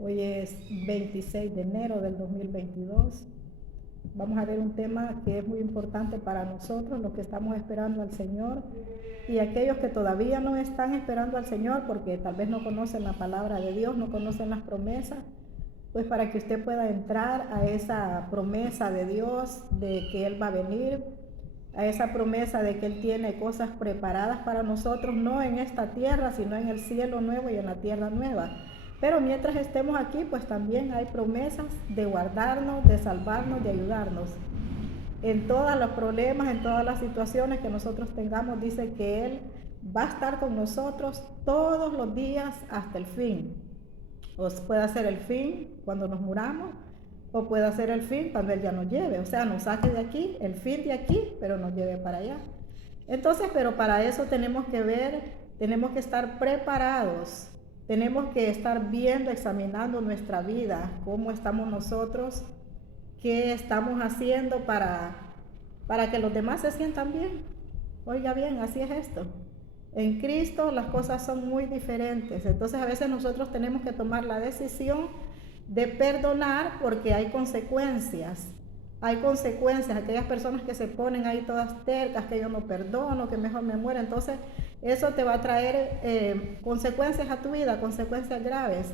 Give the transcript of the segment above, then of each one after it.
Hoy es 26 de enero del 2022. Vamos a ver un tema que es muy importante para nosotros, los que estamos esperando al Señor y aquellos que todavía no están esperando al Señor porque tal vez no conocen la palabra de Dios, no conocen las promesas, pues para que usted pueda entrar a esa promesa de Dios de que Él va a venir, a esa promesa de que Él tiene cosas preparadas para nosotros, no en esta tierra, sino en el cielo nuevo y en la tierra nueva. Pero mientras estemos aquí, pues también hay promesas de guardarnos, de salvarnos, de ayudarnos. En todos los problemas, en todas las situaciones que nosotros tengamos, dice que Él va a estar con nosotros todos los días hasta el fin. O puede ser el fin cuando nos muramos, o puede ser el fin cuando Él ya nos lleve. O sea, nos saque de aquí, el fin de aquí, pero nos lleve para allá. Entonces, pero para eso tenemos que ver, tenemos que estar preparados. Tenemos que estar viendo, examinando nuestra vida, cómo estamos nosotros, qué estamos haciendo para que los demás se sientan bien. Oiga bien, así es esto. En Cristo las cosas son muy diferentes. Entonces a veces nosotros tenemos que tomar la decisión de perdonar porque hay consecuencias. Hay consecuencias, aquellas personas que se ponen ahí todas tercas, que yo no perdono, que mejor me muero. Entonces eso te va a traer consecuencias a tu vida, consecuencias graves.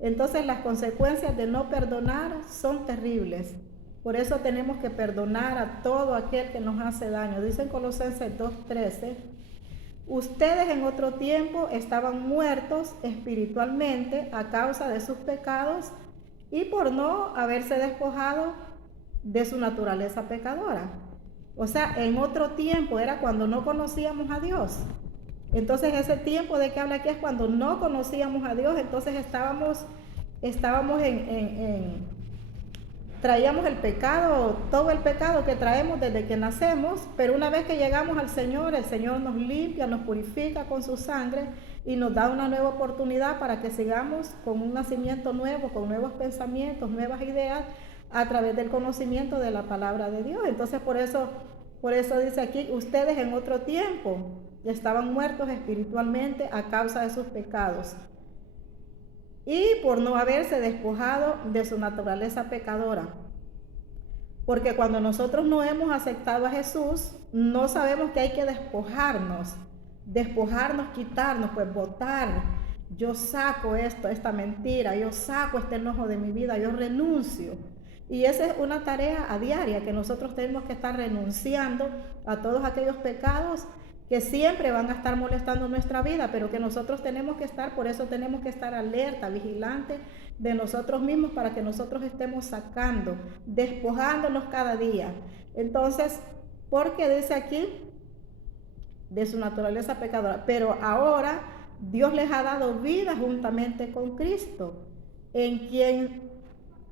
Entonces las consecuencias de no perdonar son terribles. Por eso tenemos que perdonar a todo aquel que nos hace daño. Dice en Colosenses 2:13, ustedes en otro tiempo estaban muertos espiritualmente a causa de sus pecados y por no haberse despojado de su naturaleza pecadora. O sea, en otro tiempo era cuando no conocíamos a Dios. Entonces ese tiempo de que habla aquí es cuando no conocíamos a Dios, entonces estábamos traíamos el pecado, todo el pecado que traemos desde que nacemos, pero una vez que llegamos al Señor, el Señor nos limpia, nos purifica con su sangre y nos da una nueva oportunidad para que sigamos con un nacimiento nuevo, con nuevos pensamientos, nuevas ideas, a través del conocimiento de la palabra de Dios. Entonces por eso dice aquí, ustedes en otro tiempo estaban muertos espiritualmente a causa de sus pecados y por no haberse despojado de su naturaleza pecadora. Porque cuando nosotros no hemos aceptado a Jesús, no sabemos que hay que despojarnos, quitarnos, pues botar. Yo saco esta mentira, yo saco este enojo de mi vida, yo renuncio. Y esa es una tarea a diaria que nosotros tenemos que estar renunciando a todos aquellos pecados que siempre van a estar molestando nuestra vida, pero que nosotros tenemos que estar, por eso tenemos que estar alerta, vigilante de nosotros mismos para que nosotros estemos sacando, despojándonos cada día. Entonces, porque dice aquí de su naturaleza pecadora, pero ahora Dios les ha dado vida juntamente con Cristo, en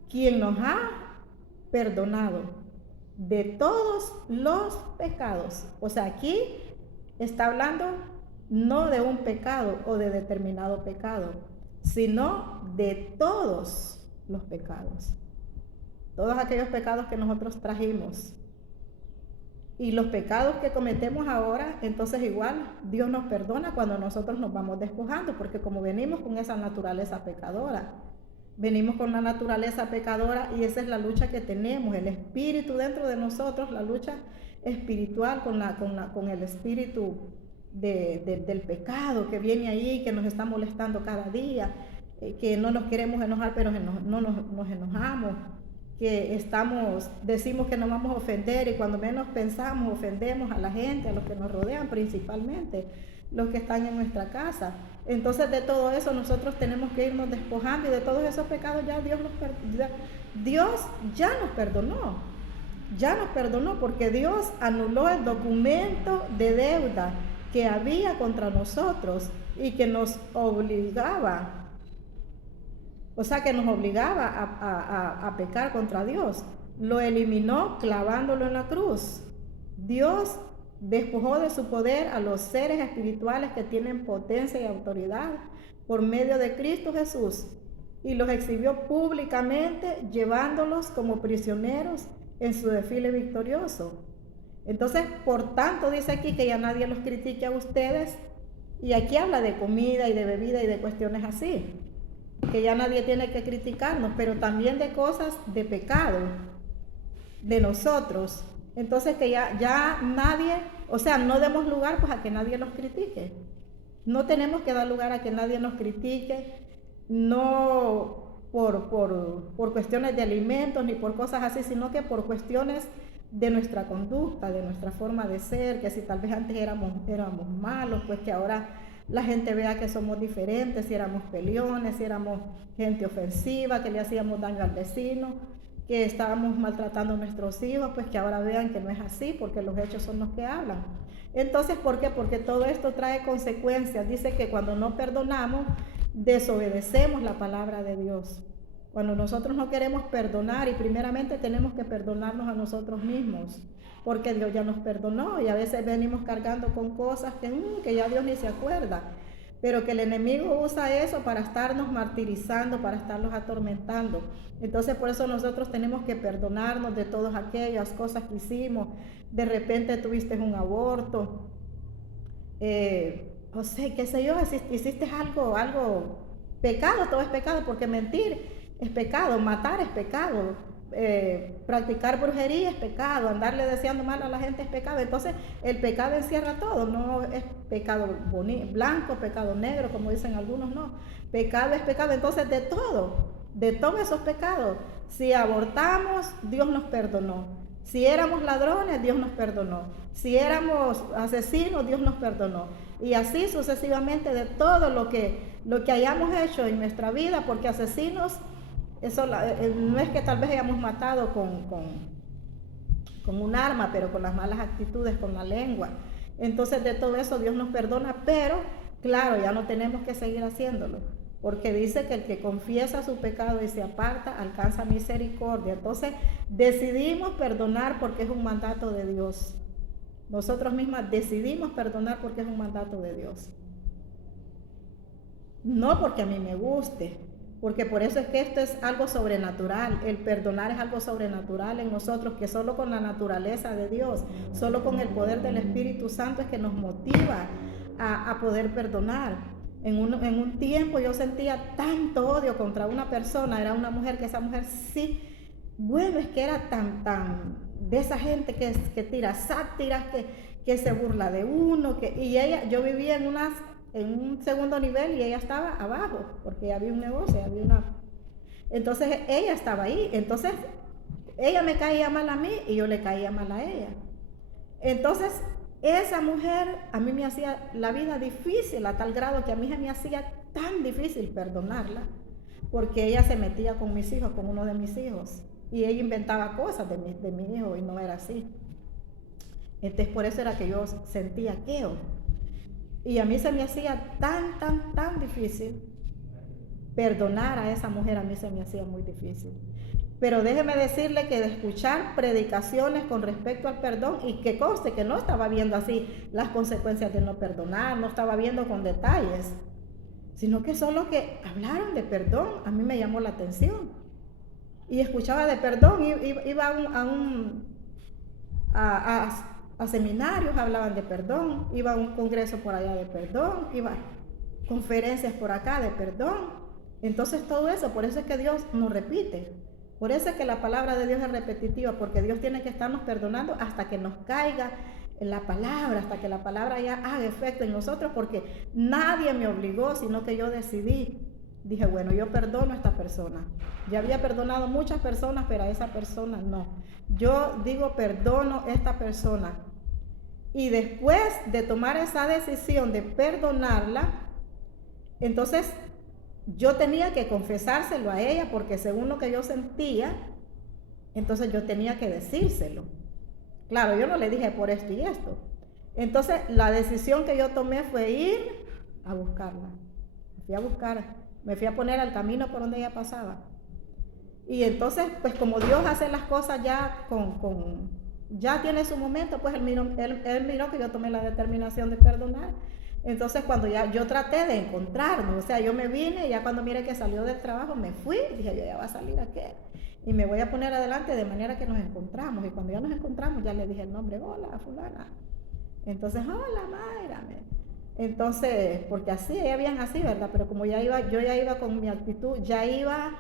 quien nos ha perdonado de todos los pecados. O sea, aquí está hablando no de un pecado o de determinado pecado, sino de todos los pecados. Todos aquellos pecados que nosotros trajimos. Y los pecados que cometemos ahora, entonces igual Dios nos perdona cuando nosotros nos vamos despojando, porque como venimos con esa naturaleza pecadora, venimos con la naturaleza pecadora y esa es la lucha que tenemos, el espíritu dentro de nosotros, la lucha espiritual con el espíritu del pecado que viene ahí, que nos está molestando cada día, que no nos queremos enojar, pero no nos enojamos, que decimos que no vamos a ofender y cuando menos pensamos ofendemos a la gente, a los que nos rodean, principalmente los que están en nuestra casa. Entonces de todo eso nosotros tenemos que irnos despojando y de todos esos pecados ya Dios ya nos perdonó porque Dios anuló el documento de deuda que había contra nosotros y que nos obligaba, a pecar contra Dios. Lo eliminó clavándolo en la cruz. Dios despojó de su poder a los seres espirituales que tienen potencia y autoridad por medio de Cristo Jesús y los exhibió públicamente llevándolos como prisioneros en su desfile victorioso. Entonces, por tanto, dice aquí que ya nadie los critique a ustedes y aquí habla de comida y de bebida y de cuestiones así. que ya nadie tiene que criticarnos, pero también de cosas de pecado, de nosotros. Entonces que ya nadie, o sea, no demos lugar pues a que nadie nos critique. No tenemos que dar lugar a que nadie nos critique, no por cuestiones de alimentos ni por cosas así, sino que por cuestiones de nuestra conducta, de nuestra forma de ser, que si tal vez antes éramos malos, pues que ahora la gente vea que somos diferentes, si éramos peleones, si éramos gente ofensiva, que le hacíamos daño al vecino, que estábamos maltratando a nuestros hijos, pues que ahora vean que no es así, porque los hechos son los que hablan. Entonces, ¿por qué? Porque todo esto trae consecuencias. Dice que cuando no perdonamos, desobedecemos la palabra de Dios. Cuando nosotros no queremos perdonar, y primeramente tenemos que perdonarnos a nosotros mismos, porque Dios ya nos perdonó, y a veces venimos cargando con cosas que ya Dios ni se acuerda, pero que el enemigo usa eso para estarnos martirizando, para estarnos atormentando. Entonces por eso nosotros tenemos que perdonarnos de todas aquellas cosas que hicimos. De repente tuviste un aborto, o sea, qué sé yo, hiciste algo, pecado, todo es pecado, porque mentir es pecado, matar es pecado, practicar brujería es pecado, andarle deseando mal a la gente es pecado. Entonces el pecado encierra todo, no es pecado blanco, pecado negro, como dicen algunos, no. Pecado es pecado, entonces de todos esos pecados. Si abortamos, Dios nos perdonó. Si éramos ladrones, Dios nos perdonó. Si éramos asesinos, Dios nos perdonó. Y así sucesivamente de todo lo que hayamos hecho en nuestra vida, porque asesinos, eso no es que tal vez hayamos matado con un arma, pero con las malas actitudes, con la lengua. Entonces de todo eso Dios nos perdona, pero claro, ya no tenemos que seguir haciéndolo, porque dice que el que confiesa su pecado y se aparta alcanza misericordia. Entonces decidimos perdonar porque es un mandato de Dios. Nosotros mismas decidimos perdonar porque es un mandato de Dios. No porque a mí me guste, porque por eso es que esto es algo sobrenatural. El perdonar es algo sobrenatural en nosotros, que solo con la naturaleza de Dios, solo con el poder del Espíritu Santo es que nos motiva a poder perdonar. En un tiempo yo sentía tanto odio contra una persona, era una mujer, que esa mujer sí, bueno, es que era tan de esa gente que tira sátiras, que se burla de uno, y ella, yo vivía en un segundo nivel y ella estaba abajo, porque había un negocio, entonces ella estaba ahí, entonces ella me caía mal a mí y yo le caía mal a ella. Entonces esa mujer a mí me hacía la vida difícil, a tal grado que a mí se me hacía tan difícil perdonarla, porque ella se metía con mis hijos, con uno de mis hijos, y ella inventaba cosas de mi hijo, y no era así. Entonces por eso era que yo sentía queo. Y a mí se me hacía tan difícil perdonar a esa mujer, a mí se me hacía muy difícil. Pero déjeme decirle que de escuchar predicaciones con respecto al perdón, y que conste que no estaba viendo así las consecuencias de no perdonar, no estaba viendo con detalles, sino que solo que hablaron de perdón, a mí me llamó la atención. Y escuchaba de perdón, iba a seminarios, hablaban de perdón, iba a un congreso por allá de perdón, iba a conferencias por acá de perdón. Entonces todo eso, por eso es que Dios nos repite, por eso es que la palabra de Dios es repetitiva, porque Dios tiene que estarnos perdonando hasta que nos caiga en la palabra, hasta que la palabra ya haga efecto en nosotros, porque nadie me obligó, sino que yo decidí. Dije, bueno, yo perdono a esta persona. Ya había perdonado muchas personas, pero a esa persona no. Yo digo, perdono a esta persona. Y después de tomar esa decisión de perdonarla, entonces yo tenía que confesárselo a ella, porque según lo que yo sentía, entonces yo tenía que decírselo. Claro, yo no le dije por esto y esto. Entonces la decisión que yo tomé fue ir a buscarla. Me fui a poner al camino por donde ella pasaba. Y entonces, pues como Dios hace las cosas ya ya tiene su momento, pues él miró que yo tomé la determinación de perdonar. Entonces cuando ya yo traté de encontrarnos, o sea, yo me vine, y ya cuando mire que salió del trabajo me fui, dije, yo ya va a salir aquel y me voy a poner adelante de manera que nos encontramos. Y cuando ya nos encontramos, ya le dije el nombre, hola fulana. Entonces, hola Mayra, Entonces, porque así, ella bien así, ¿verdad? Pero como yo ya iba con mi actitud, ya iba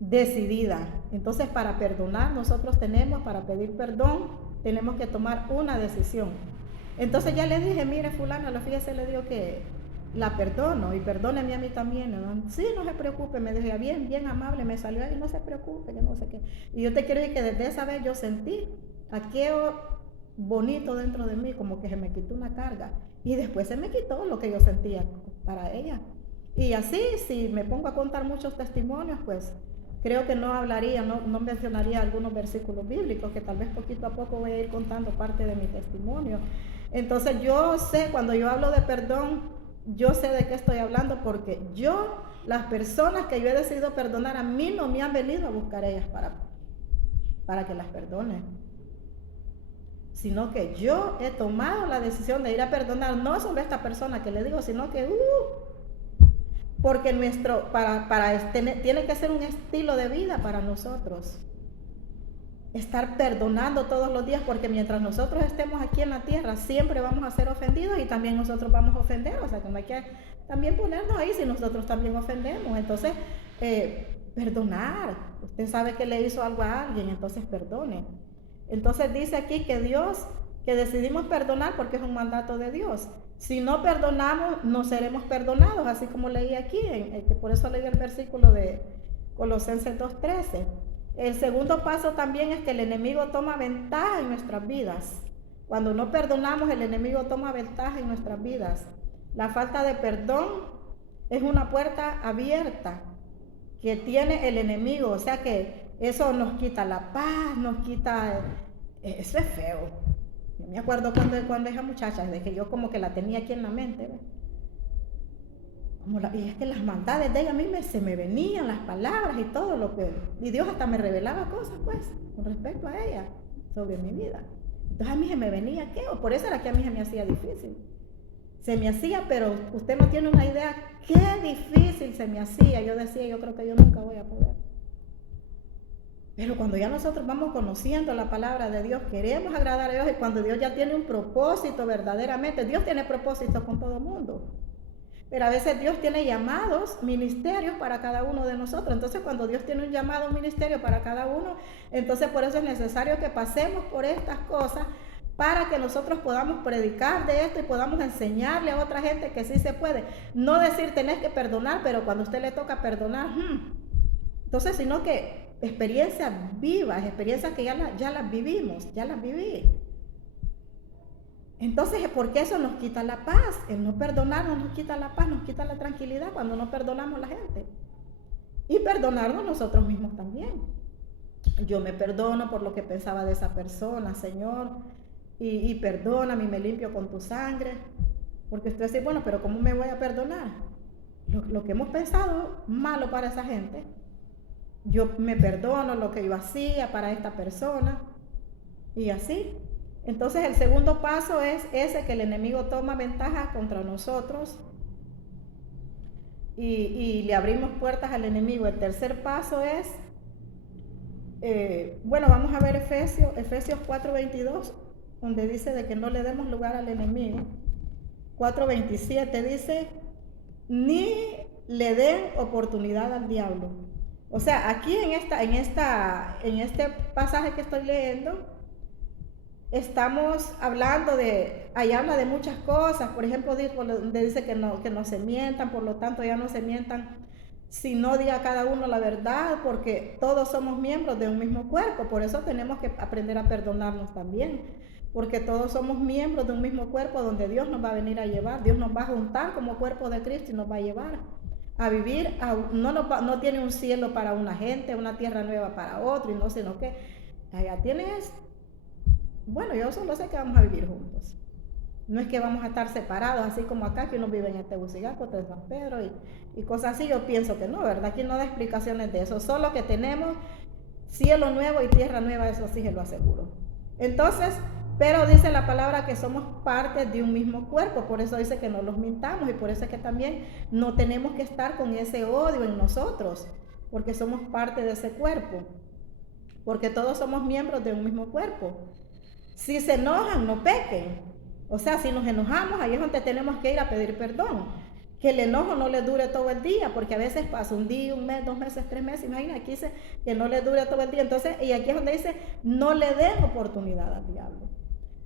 decidida. Entonces, para perdonar, para pedir perdón, tenemos que tomar una decisión. Entonces ya le dije, mire fulana, la fíjese, le digo que la perdono y perdóneme a mí también, ¿no? Sí, no se preocupe, me dijo, bien, bien amable, me salió ahí, no se preocupe, que no sé qué. Y yo te quiero decir que desde esa vez yo sentí aquello bonito dentro de mí, como que se me quitó una carga. Y después se me quitó lo que yo sentía para ella. Y así, si me pongo a contar muchos testimonios, pues creo que no hablaría, no mencionaría algunos versículos bíblicos, que tal vez poquito a poco voy a ir contando parte de mi testimonio. Entonces yo sé, cuando yo hablo de perdón, yo sé de qué estoy hablando, porque las personas que yo he decidido perdonar, a mí no me han venido a buscar ellas para que las perdone, sino que yo he tomado la decisión de ir a perdonar, no sobre esta persona que le digo, sino que porque tiene que ser un estilo de vida para nosotros. Estar perdonando todos los días, porque mientras nosotros estemos aquí en la tierra, siempre vamos a ser ofendidos y también nosotros vamos a ofender. O sea, que no hay que también ponernos ahí si nosotros también ofendemos. Entonces, perdonar. Usted sabe que le hizo algo a alguien, entonces perdone. Entonces dice aquí que que decidimos perdonar porque es un mandato de Dios. Si no perdonamos, no seremos perdonados, así como leí aquí, que por eso leí el versículo de Colosenses 2:13. El segundo paso también es que el enemigo toma ventaja en nuestras vidas. Cuando no perdonamos, el enemigo toma ventaja en nuestras vidas. La falta de perdón es una puerta abierta que tiene el enemigo, o sea que eso nos quita la paz, eso es feo. Yo me acuerdo cuando esa muchacha, de que yo como que la tenía aquí en la mente, ¿ves? Y es que las maldades de ella a mí se me venían las palabras y todo y Dios hasta me revelaba cosas, pues, con respecto a ella, sobre mi vida. Entonces a mí se me venía qué, o por eso era que a mí se me hacía difícil. Se me hacía, pero usted no tiene una idea qué difícil se me hacía. Yo decía, yo creo que yo nunca voy a poder. Pero cuando ya nosotros vamos conociendo la palabra de Dios, queremos agradar a Dios, y cuando Dios ya tiene un propósito verdaderamente, Dios tiene propósitos con todo el mundo. Pero a veces Dios tiene llamados, ministerios para cada uno de nosotros. Entonces cuando Dios tiene un llamado, un ministerio para cada uno, entonces por eso es necesario que pasemos por estas cosas para que nosotros podamos predicar de esto y podamos enseñarle a otra gente que sí se puede. No decir tenés que perdonar, pero cuando a usted le toca perdonar, entonces sino que experiencias vivas, experiencias que ya las vivimos, ya las viví. Entonces, ¿por qué eso nos quita la paz? El no perdonarnos nos quita la paz, nos quita la tranquilidad cuando no perdonamos a la gente. Y perdonarnos nosotros mismos también. Yo me perdono por lo que pensaba de esa persona, Señor, y perdóname y me limpio con tu sangre. Porque usted dice, bueno, pero ¿cómo me voy a perdonar? Lo que hemos pensado malo para esa gente. Yo me perdono lo que yo hacía para esta persona. Y así. Entonces el segundo paso es ese, que el enemigo toma ventaja contra nosotros y le abrimos puertas al enemigo. El tercer paso es, vamos a ver Efesios 4:22, donde dice de que no le demos lugar al enemigo. 4:27 dice, ni le den oportunidad al diablo. O sea, aquí en este pasaje que estoy leyendo, estamos hablando ahí habla de muchas cosas. Por ejemplo, dice que no se mientan, por lo tanto ya no se mientan, sino diga cada uno la verdad, porque todos somos miembros de un mismo cuerpo. Por eso tenemos que aprender a perdonarnos también, porque todos somos miembros de un mismo cuerpo donde Dios nos va a venir a llevar. Dios nos va a juntar como cuerpo de Cristo y nos va a llevar a vivir. No tiene un cielo para una gente, una tierra nueva para otro, y no, sino que allá tienes. Bueno, yo solo sé que vamos a vivir juntos. No es que vamos a estar separados, así como acá, que uno vive en Tegucigalpa, en San Pedro y cosas así. Yo pienso que no, ¿verdad? Aquí no da explicaciones de eso. Solo que tenemos cielo nuevo y tierra nueva, eso sí se lo aseguro. Entonces, pero dice la palabra que somos parte de un mismo cuerpo. Por eso dice que no los mintamos, y por eso es que también no tenemos que estar con ese odio en nosotros, porque somos parte de ese cuerpo. Porque todos somos miembros de un mismo cuerpo. Si se enojan, no pequen. O sea, si nos enojamos, ahí es donde tenemos que ir a pedir perdón. Que el enojo no le dure todo el día, porque a veces pasa un día, un mes, 2 meses, 3 meses, imagina, aquí dice que no le dure todo el día. Entonces, y aquí es donde dice, no le den oportunidad al diablo.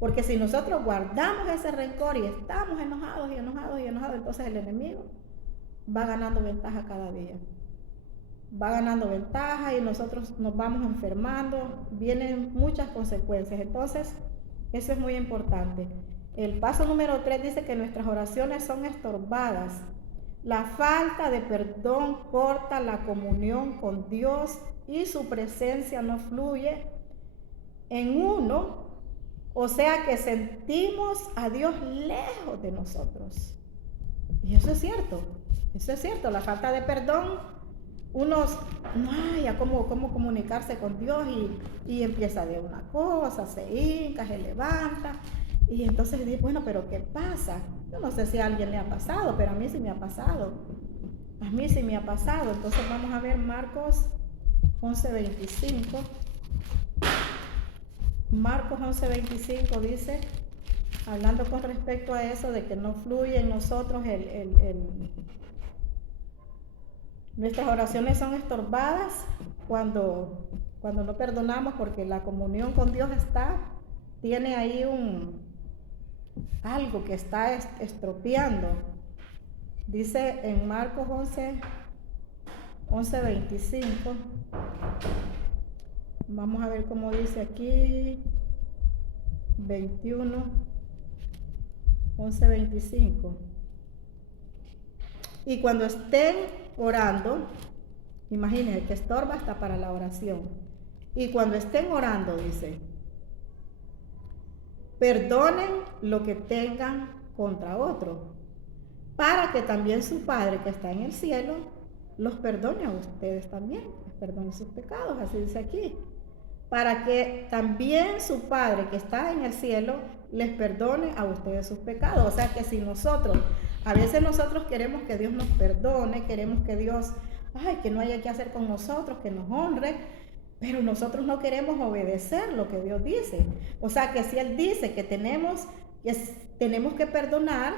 Porque si nosotros guardamos ese rencor y estamos enojados y enojados y enojados, entonces el enemigo va ganando ventaja cada día. Va ganando ventaja y nosotros nos vamos enfermando, vienen muchas consecuencias. Entonces, eso es muy importante. El paso número 3 dice que nuestras oraciones son estorbadas. La falta de perdón corta la comunión con Dios y su presencia no fluye en uno, o sea que sentimos a Dios lejos de nosotros. Y eso es cierto, la falta de perdón, uno no haya cómo comunicarse con Dios y empieza de una cosa, se hinca, se levanta y entonces dice, bueno, pero ¿qué pasa? Yo no sé si a alguien le ha pasado, pero a mí sí me ha pasado. A mí sí me ha pasado. Entonces vamos a ver Marcos 11:25. Marcos 11:25 dice, hablando con respecto a eso de que no fluye en nosotros nuestras oraciones son estorbadas cuando no perdonamos, porque la comunión con Dios tiene ahí algo que está estropeando. Dice en Marcos 11:25. Vamos a ver cómo dice aquí. 11:25. Y cuando estén orando, imagínense que estorba hasta para la oración. Y cuando estén orando, dice, perdonen lo que tengan contra otro, para que también su Padre que está en el cielo los perdone a ustedes también, les perdone sus pecados, así dice aquí. Para que también su Padre que está en el cielo les perdone a ustedes sus pecados. O sea que si a veces nosotros queremos que Dios nos perdone, queremos que Dios, que no haya que hacer con nosotros, que nos honre, pero nosotros no queremos obedecer lo que Dios dice. O sea que si Él dice que tenemos que perdonar,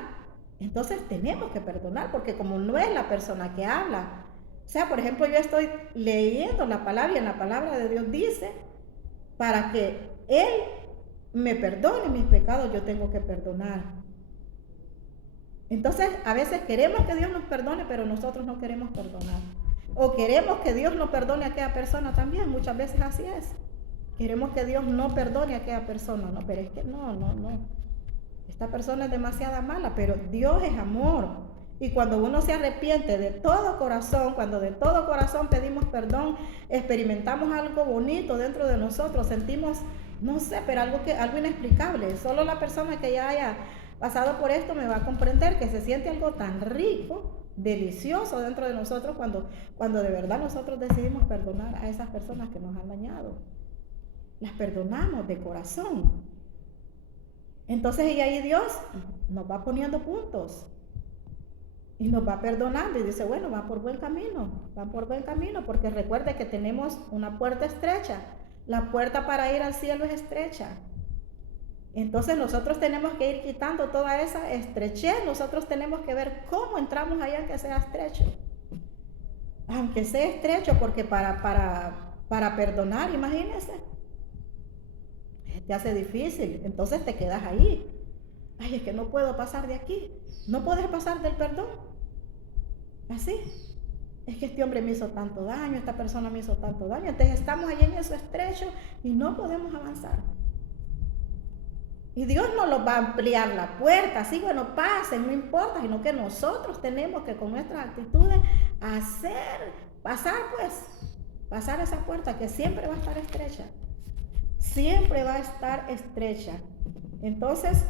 entonces tenemos que perdonar, porque como no es la persona que habla, o sea, por ejemplo, yo estoy leyendo la palabra y en la palabra de Dios dice, para que Él me perdone mis pecados, yo tengo que perdonar. Entonces, a veces queremos que Dios nos perdone, pero nosotros no queremos perdonar. O queremos que Dios no perdone a aquella persona también, muchas veces así es. Queremos que Dios no perdone a aquella persona, no, pero es que no. Esta persona es demasiado mala, pero Dios es amor. Y cuando uno se arrepiente de todo corazón, cuando de todo corazón pedimos perdón, experimentamos algo bonito dentro de nosotros, sentimos, no sé, pero algo inexplicable. Solo la persona que ya haya pasado por esto me va a comprender que se siente algo tan rico, delicioso dentro de nosotros cuando de verdad nosotros decidimos perdonar a esas personas que nos han dañado. Las perdonamos de corazón. Entonces, y ahí Dios nos va poniendo puntos y nos va perdonando y dice, bueno, van por buen camino, porque recuerde que tenemos una puerta estrecha. La puerta para ir al cielo es estrecha. Entonces nosotros tenemos que ir quitando toda esa estrechez, nosotros tenemos que ver cómo entramos allá aunque sea estrecho. Aunque sea estrecho, porque para perdonar, imagínense, te hace difícil, entonces te quedas ahí. Es que no puedo pasar de aquí, no puedes pasar del perdón. Así, es que este hombre me hizo tanto daño, esta persona me hizo tanto daño, entonces estamos ahí en eso estrecho y no podemos avanzar. Y Dios no nos va a ampliar la puerta, así bueno, pasen, no importa, sino que nosotros tenemos que con nuestras actitudes pasar esa puerta que siempre va a estar estrecha. Siempre va a estar estrecha. Entonces,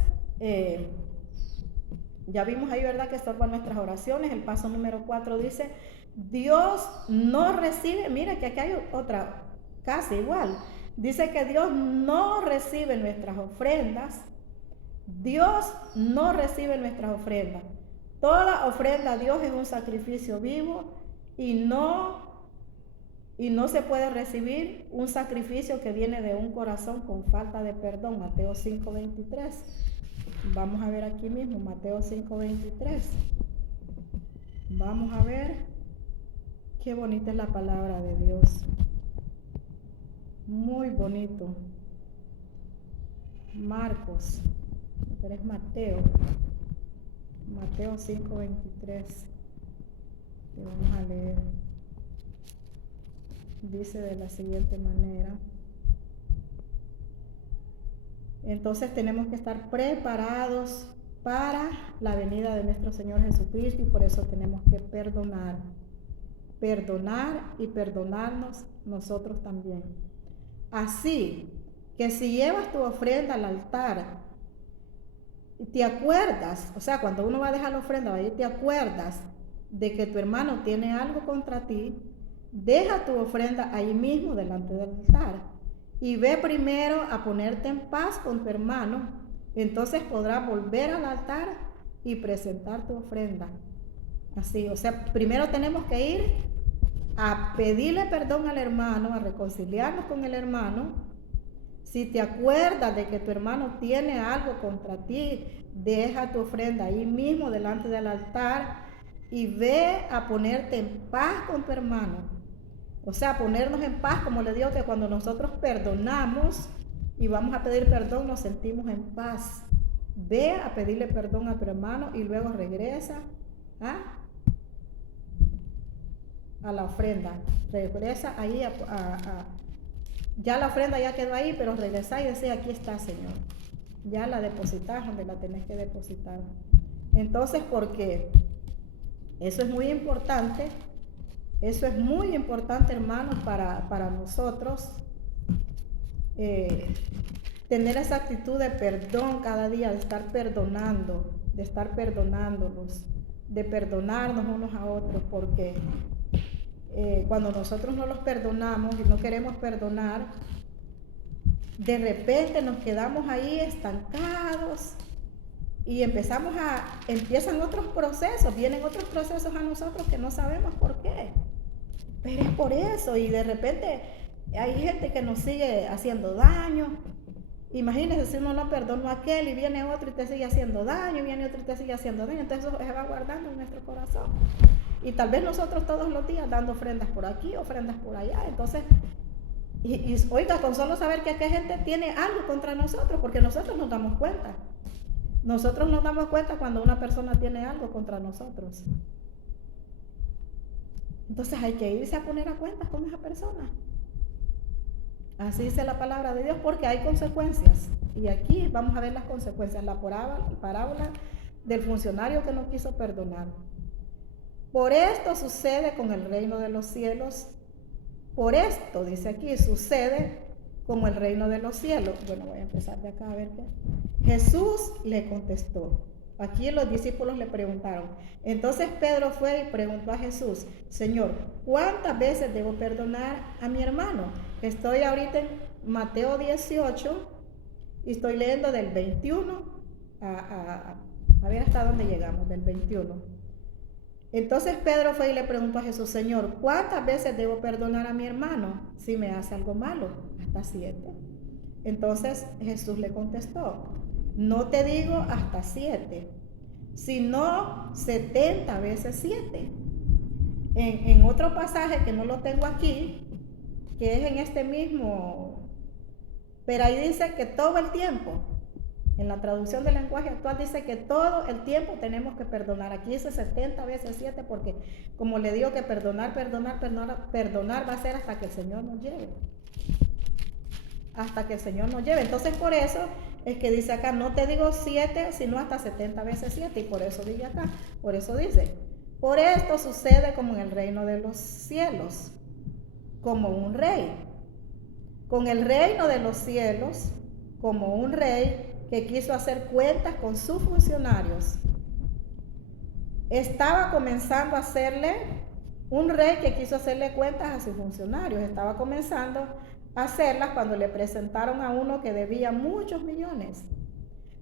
ya vimos ahí, ¿verdad?, que estorban nuestras oraciones. El paso número 4 dice, Dios no recibe, mira que aquí hay otra, casi igual. Dice que Dios no recibe nuestras ofrendas. Dios no recibe nuestras ofrendas. Toda ofrenda a Dios es un sacrificio vivo y no se puede recibir un sacrificio que viene de un corazón con falta de perdón. Mateo 5:23. Vamos a ver aquí mismo, Mateo 5:23. Vamos a ver qué bonita es la palabra de Dios. Muy bonito. Marcos, pero es Mateo. Mateo 5:23. Que vamos a leer. Dice de la siguiente manera. Entonces tenemos que estar preparados para la venida de nuestro Señor Jesucristo y por eso tenemos que perdonar. Perdonar y perdonarnos nosotros también. Así que si llevas tu ofrenda al altar y te acuerdas, o sea, cuando uno va a dejar la ofrenda, ahí te acuerdas de que tu hermano tiene algo contra ti, deja tu ofrenda ahí mismo delante del altar y ve primero a ponerte en paz con tu hermano. Entonces podrás volver al altar y presentar tu ofrenda. Así, o sea, primero tenemos que ir a pedirle perdón al hermano, a reconciliarnos con el hermano. Si te acuerdas de que tu hermano tiene algo contra ti, deja tu ofrenda ahí mismo delante del altar y ve a ponerte en paz con tu hermano. O sea, ponernos en paz, como le digo, que cuando nosotros perdonamos y vamos a pedir perdón, nos sentimos en paz. Ve a pedirle perdón a tu hermano y luego regresa a la ofrenda. Regresa ahí ya la ofrenda ya quedó ahí, pero regresa y decía, aquí está, Señor. Ya la depositas donde la tenés que depositar. Entonces, ¿por qué? Eso es muy importante. Eso es muy importante, hermanos, para nosotros. Tener esa actitud de perdón cada día, de estar perdonando, de estar perdonándolos, de perdonarnos unos a otros, porque cuando nosotros no los perdonamos y no queremos perdonar, de repente nos quedamos ahí estancados y empiezan otros procesos, vienen otros procesos a nosotros que no sabemos por qué, pero es por eso. Y de repente hay gente que nos sigue haciendo daño. Imagínense si uno no perdonó a aquel y viene otro y te sigue haciendo daño, y viene otro y te sigue haciendo daño, entonces eso se va guardando en nuestro corazón. Y tal vez nosotros todos los días dando ofrendas por aquí, ofrendas por allá, entonces, y oiga, con solo saber que aquella gente tiene algo contra nosotros, porque nosotros nos damos cuenta. Nosotros nos damos cuenta cuando una persona tiene algo contra nosotros. Entonces hay que irse a poner a cuentas con esa persona. Así dice la palabra de Dios, porque hay consecuencias. Y aquí vamos a ver las consecuencias. La parábola del funcionario que no quiso perdonar. Por esto sucede con el reino de los cielos. Por esto, dice aquí, sucede como el reino de los cielos. Bueno, voy a empezar de acá a ver qué. Jesús le contestó. Aquí los discípulos le preguntaron. Entonces Pedro fue y preguntó a Jesús, Señor, ¿cuántas veces debo perdonar a mi hermano? Estoy ahorita en Mateo 18 y estoy leyendo del 21 a ver hasta dónde llegamos, del 21. Entonces Pedro fue y le preguntó a Jesús, Señor, ¿cuántas veces debo perdonar a mi hermano si me hace algo malo? Hasta 7. Entonces Jesús le contestó, no te digo hasta 7, sino 70 veces 7. En otro pasaje que no lo tengo aquí, que es en este mismo, pero ahí dice que todo el tiempo, en la traducción del lenguaje actual dice que todo el tiempo tenemos que perdonar. Aquí dice 70 veces 7 porque, como le digo, que perdonar va a ser hasta que el Señor nos lleve. Hasta que el Señor nos lleve. Entonces por eso es que dice acá, no te digo 7, sino hasta 70 veces 7. Y por eso dice acá, por eso dice, por esto sucede como en el reino de los cielos, como un rey. Con el reino de los cielos, como un rey que quiso hacer cuentas con sus funcionarios. Estaba comenzando a hacerle, un rey que quiso hacerle cuentas a sus funcionarios, estaba comenzando a hacerlas cuando le presentaron a uno que debía muchos millones.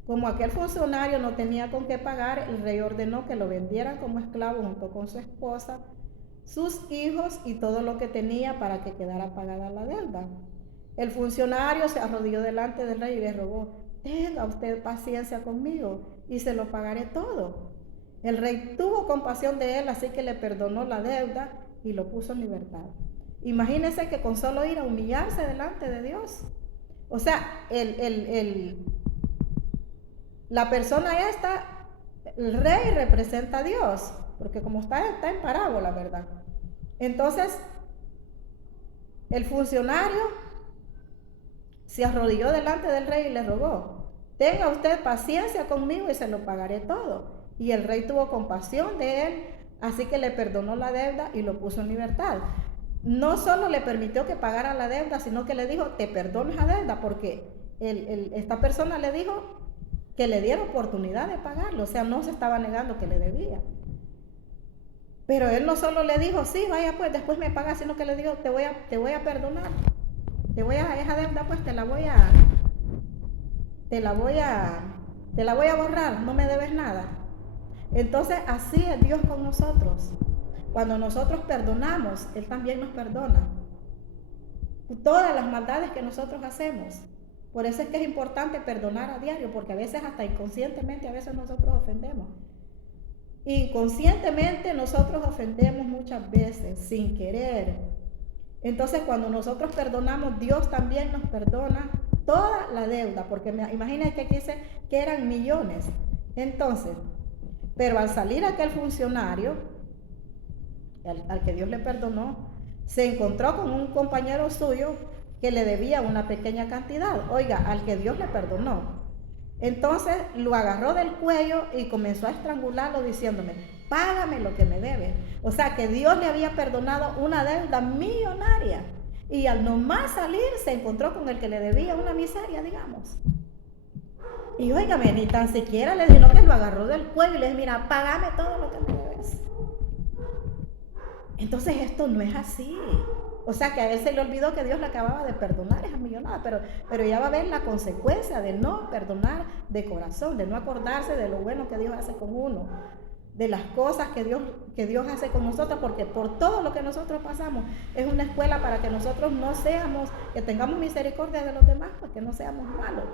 Como aquel funcionario no tenía con qué pagar, el rey ordenó que lo vendieran como esclavo junto con su esposa, sus hijos y todo lo que tenía para que quedara pagada la deuda. El funcionario se arrodilló delante del rey y le rogó, tenga usted paciencia conmigo y se lo pagaré todo. El rey tuvo compasión de él, así que le perdonó la deuda y lo puso en libertad. Imagínense que con solo ir a humillarse delante de Dios. O sea, la persona esta, el rey representa a Dios, porque como está en parábola, ¿verdad? Entonces, el funcionario se arrodilló delante del rey y le rogó: tenga usted paciencia conmigo y se lo pagaré todo. Y el rey tuvo compasión de él, así que le perdonó la deuda y lo puso en libertad. No solo le permitió que pagara la deuda, sino que le dijo: te perdono esa deuda, porque esta persona le dijo que le diera oportunidad de pagarlo, o sea, no se estaba negando que le debía. Pero él no solo le dijo: sí, vaya pues, después me paga, sino que le dijo: te voy a perdonar, esa deuda pues te la voy a borrar, no me debes nada. Entonces así es Dios con nosotros. Cuando nosotros perdonamos, Él también nos perdona todas las maldades que nosotros hacemos. Por eso es que es importante perdonar a diario, porque a veces hasta inconscientemente, a veces nosotros ofendemos. Inconscientemente nosotros ofendemos muchas veces, sin querer. Entonces cuando nosotros perdonamos, Dios también nos perdona toda la deuda, porque imagínense que aquí dice que eran millones. Entonces, pero al salir aquel funcionario, al que Dios le perdonó, se encontró con un compañero suyo que le debía una pequeña cantidad. Oiga, al que Dios le perdonó. Entonces lo agarró del cuello y comenzó a estrangularlo diciéndome: págame lo que me debe. O sea que Dios le había perdonado una deuda millonaria. Y al nomás salir se encontró con el que le debía una miseria, digamos. Y óigame, ni tan siquiera le dijo, que lo agarró del cuello y le dijo: mira, págame todo lo que me debes. Entonces esto no es así. O sea que a él se le olvidó que Dios le acababa de perdonar esa millonada, pero ya va a ver la consecuencia de no perdonar de corazón, de no acordarse de lo bueno que Dios hace con uno, de las cosas que Dios hace con nosotros, porque por todo lo que nosotros pasamos es una escuela para que nosotros no seamos, que tengamos misericordia de los demás, pues que no seamos malos,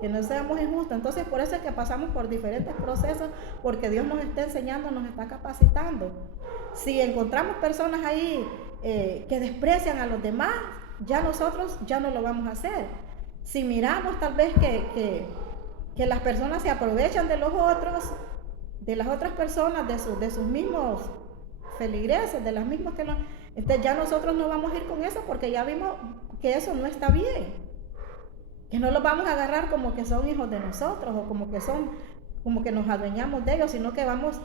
que no seamos injustos. Entonces por eso es que pasamos por diferentes procesos, porque Dios nos está enseñando, nos está capacitando. Si encontramos personas ahí que desprecian a los demás, ya nosotros ya no lo vamos a hacer. Si miramos tal vez que las personas se aprovechan de los otros, de las otras personas, de sus mismos feligreses, de las mismas que no, entonces ya nosotros no vamos a ir con eso, porque ya vimos que eso no está bien, que no los vamos a agarrar como que son hijos de nosotros, o como que nos adueñamos de ellos, sino que vamos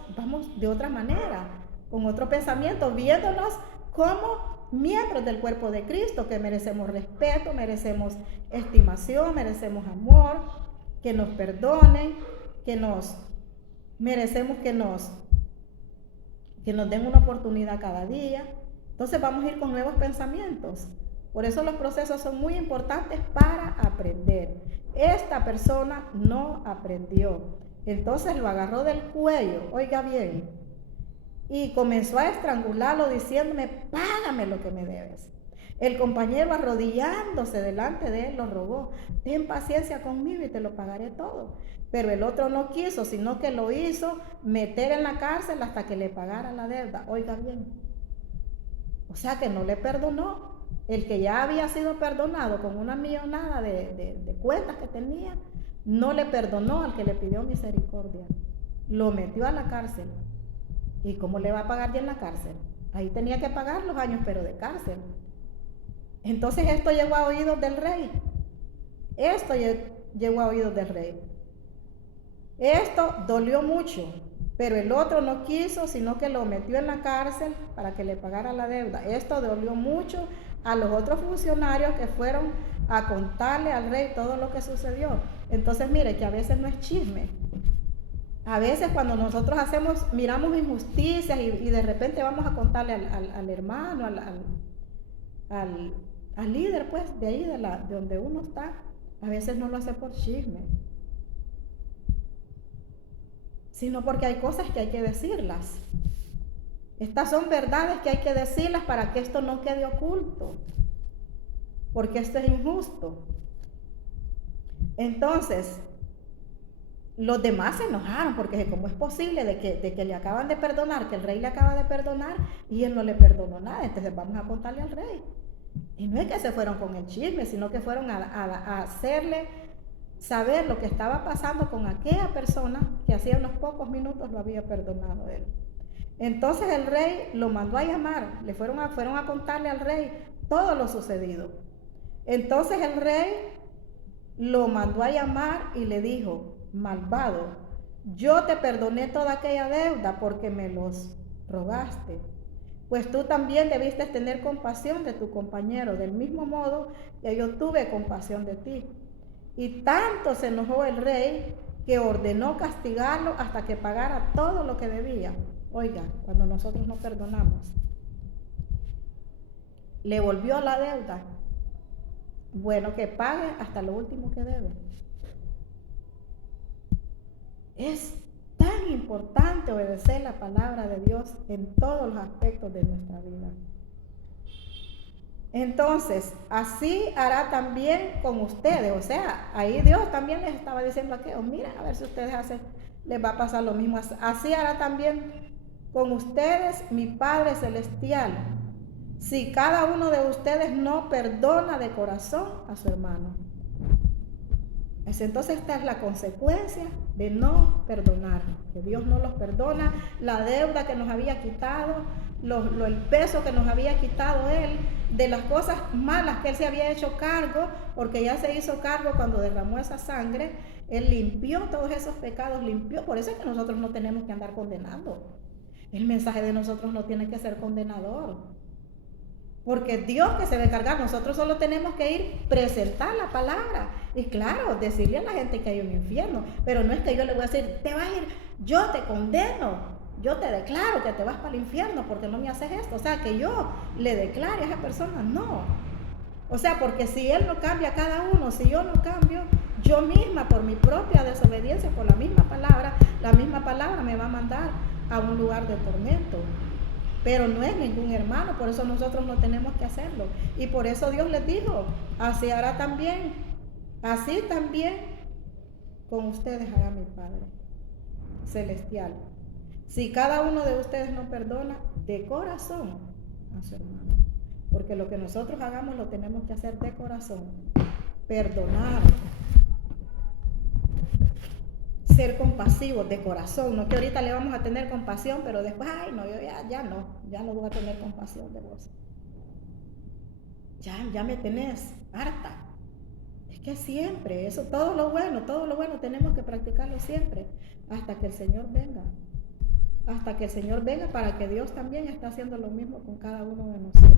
de otra manera, con otro pensamiento, viéndonos como miembros del cuerpo de Cristo, que merecemos respeto, merecemos estimación, merecemos amor, que nos perdonen, merecemos que nos den una oportunidad cada día. Entonces vamos a ir con nuevos pensamientos. Por eso los procesos son muy importantes para aprender. Esta persona no aprendió. Entonces lo agarró del cuello, oiga bien, y comenzó a estrangularlo diciéndome: págame lo que me debes. El compañero, arrodillándose delante de él, lo rogó: ten paciencia conmigo y te lo pagaré todo. Pero el otro no quiso, sino que lo hizo meter en la cárcel hasta que le pagara la deuda. Oiga bien, o sea que no le perdonó. El que ya había sido perdonado con una millonada de cuentas que tenía, no le perdonó al que le pidió misericordia. Lo metió a la cárcel. ¿Y cómo le va a pagar ya en la cárcel? Ahí tenía que pagar los años, pero de cárcel. Entonces esto llegó a oídos del rey. Esto dolió mucho, pero el otro no quiso, sino que lo metió en la cárcel para que le pagara la deuda. Esto dolió mucho a los otros funcionarios que fueron a contarle al rey todo lo que sucedió. Entonces mire que a veces no es chisme. A veces cuando nosotros miramos injusticias y de repente vamos a contarle al hermano, al líder, pues, de ahí, de donde uno está, a veces no lo hace por chisme, sino porque hay cosas que hay que decirlas. Estas son verdades que hay que decirlas para que esto no quede oculto, porque esto es injusto. Entonces, los demás se enojaron porque cómo es posible de que le acaban de perdonar, que el rey le acaba de perdonar y él no le perdonó nada, entonces vamos a contarle al rey. Y no es que se fueron con el chisme, sino que fueron a hacerle saber lo que estaba pasando con aquella persona que hacía unos pocos minutos lo había perdonado él. Entonces el rey lo mandó a llamar, fueron a contarle al rey todo lo sucedido. Entonces el rey lo mandó a llamar y le dijo: malvado, yo te perdoné toda aquella deuda porque me los robaste. Pues tú también debiste tener compasión de tu compañero, del mismo modo que yo tuve compasión de ti. Y tanto se enojó el rey que ordenó castigarlo hasta que pagara todo lo que debía. Oiga, cuando nosotros no perdonamos, le volvió la deuda. Bueno, que pague hasta lo último que debe. Es tan importante obedecer la palabra de Dios en todos los aspectos de nuestra vida. Entonces, así hará también con ustedes. O sea, ahí Dios también les estaba diciendo a aquellos: miren, a ver si ustedes hacen, les va a pasar lo mismo. Así hará también con ustedes mi Padre Celestial, si cada uno de ustedes no perdona de corazón a su hermano. Entonces esta es la consecuencia de no perdonar, que Dios no los perdona, la deuda que nos había quitado, el peso que nos había quitado Él, de las cosas malas que Él se había hecho cargo, porque ya se hizo cargo cuando derramó esa sangre. Él limpió todos esos pecados, limpió. Por eso es que nosotros no tenemos que andar condenando. El mensaje de nosotros no tiene que ser condenador, porque Dios que se va a encargar, nosotros solo tenemos que ir presentar la palabra y claro, decirle a la gente que hay un infierno, pero no es que yo le voy a decir: te vas a ir, yo te condeno, yo te declaro que te vas para el infierno porque no me haces esto. O sea, que yo le declare a esa persona, no. O sea, porque si él no cambia a cada uno, si yo no cambio, yo misma por mi propia desobediencia, por la misma palabra me va a mandar a un lugar de tormento. Pero no es ningún hermano, por eso nosotros no tenemos que hacerlo. Y por eso Dios les dijo: así hará también, así también con ustedes hará mi Padre Celestial, si cada uno de ustedes no perdona de corazón a su hermano. Porque lo que nosotros hagamos lo tenemos que hacer de corazón. Perdonar, ser compasivos de corazón. No que ahorita le vamos a tener compasión, pero después, ay no, yo ya no voy a tener compasión de vos. Ya me tenés harta. Es que siempre, eso, todo lo bueno tenemos que practicarlo siempre, hasta que el Señor venga. Hasta que el Señor venga, para que Dios también está haciendo lo mismo con cada uno de nosotros.